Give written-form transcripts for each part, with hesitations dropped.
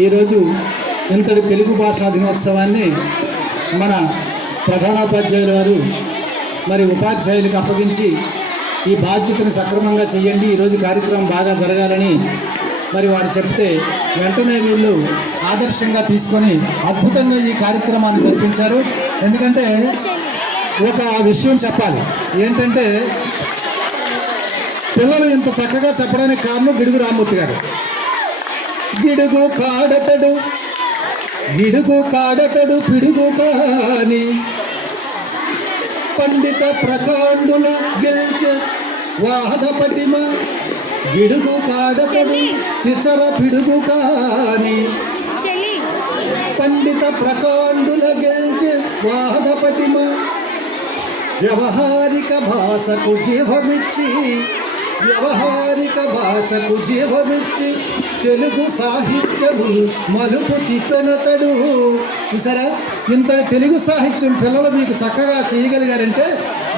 ఈరోజు ఇంతటి తెలుగు భాషా దినోత్సవాన్ని మన ప్రధానోపాధ్యాయులు వారు మరి ఉపాధ్యాయులకు అప్పగించి ఈ బాధ్యతను సక్రమంగా చేయండి, ఈరోజు కార్యక్రమం బాగా జరగాలని మరి వారు చెప్తే వెంటనే వీళ్ళు ఆదర్శంగా తీసుకొని అద్భుతంగా ఈ కార్యక్రమాన్ని జరిపించారు. ఎందుకంటే ఒక విషయం చెప్పాలి ఏంటంటే, పిల్లలు ఇంత చక్కగా చెప్పడానికి కారణం గిడుగు రామ్మూర్తి గారు. గిడుగు కాడతడు పిడుగు కాని పండిత ప్రకాండుల గెలిచే వాహన పటిమ, గిడుగు కాడతడు చిచ్చర పిడుగు కాని పండిత ప్రకాండుల గెలిచే వాహన పటిమ, వ్యవహారిక భాషకు జీవమిచ్చి తెలుగు సాహిత్యము మలుపు తిప్పెనతడు. చూసారా, ఇంత తెలుగు సాహిత్యం పిల్లలు మీకు చక్కగా చేయగలిగారంటే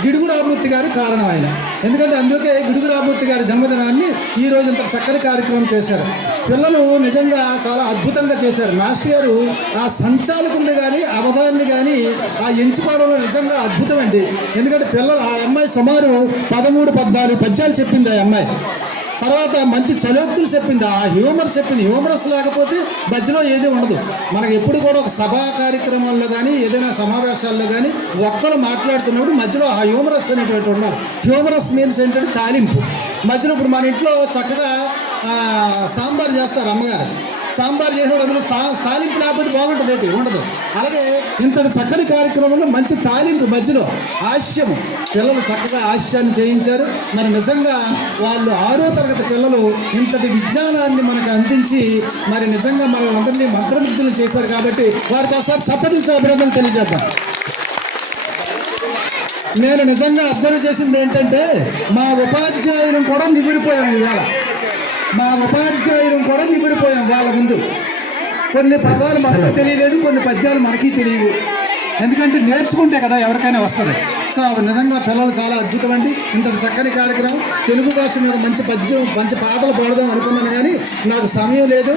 గిడుగు రామ్మూర్తి గారు కారణం ఆయన. ఎందుకంటే అందుకే గిడుగు రామ్మూర్తి గారి జన్మదినాన్ని ఈరోజు ఇంత చక్కని కార్యక్రమం చేశారు. పిల్లలు నిజంగా చాలా అద్భుతంగా చేశారు. మాస్టర్ గారు ఆ సంచాలకుల్ని కానీ అవధాన్ని కానీ ఆ ఎంచుకోవడంలో నిజంగా అద్భుతం అండి. ఎందుకంటే పిల్లలు ఆ అమ్మాయి సుమారు 13-14 పద్యాలు చెప్పింది. ఆ అమ్మాయి తర్వాత మంచి చలోక్తులు చెప్పింది, ఆ హ్యూమర్స్ చెప్పింది. హ్యూమరస్ లేకపోతే మధ్యలో ఏది ఉండదు. మనకు ఎప్పుడు కూడా ఒక సభా కార్యక్రమాల్లో కానీ ఏదైనా సమావేశాల్లో కానీ ఒక్కరు మాట్లాడుతున్నప్పుడు మధ్యలో ఆ హ్యూమరస్ అనేటువంటి ఉన్నారు. హ్యూమరస్ మీన్స్ ఏంటంటే తాలింపు. మధ్యలో ఇప్పుడు మన ఇంట్లో చక్కగా సాంబార్ చేస్తారు అమ్మగారు, సాంబార్ చేసినప్పుడు అందులో తాలింపు లేకపోతే బాగుంటుంది, అయితే ఉండదు. అలాగే ఇంతటి చక్కని కార్యక్రమంలో మంచి తాలింపు మధ్యలో హాస్యము, పిల్లలు చక్కగా హాస్యాన్ని చేయించారు. మరి నిజంగా వాళ్ళు 6వ తరగతి పిల్లలు ఇంతటి విజ్ఞానాన్ని మనకు అందించి మరి నిజంగా మనల్ని అందరినీ మంత్రముగ్ధులు చేశారు. కాబట్టి వారికి ఒకసారి చప్పట్లతో అభినందనలు తెలియజేద్దాం. నేను నిజంగా అబ్జర్వ్ చేసింది ఏంటంటే, మా ఉపాధ్యాయులను కూడా నిగిరిపోయాం ఇవాళ. వాళ్ళ ముందు కొన్ని పదాలు మనకు తెలియలేదు, కొన్ని పద్యాలు మనకి తెలియవు. ఎందుకంటే నేర్చుకుంటే కదా ఎవరికైనా వస్తుంది. సో నిజంగా పిల్లలు చాలా అద్భుతమండి. ఇంతటి చక్కని కార్యక్రమం. తెలుగు భాష మీద మంచి పాటలు పాడదాం అనుకున్నాను కానీ నాకు సమయం లేదు.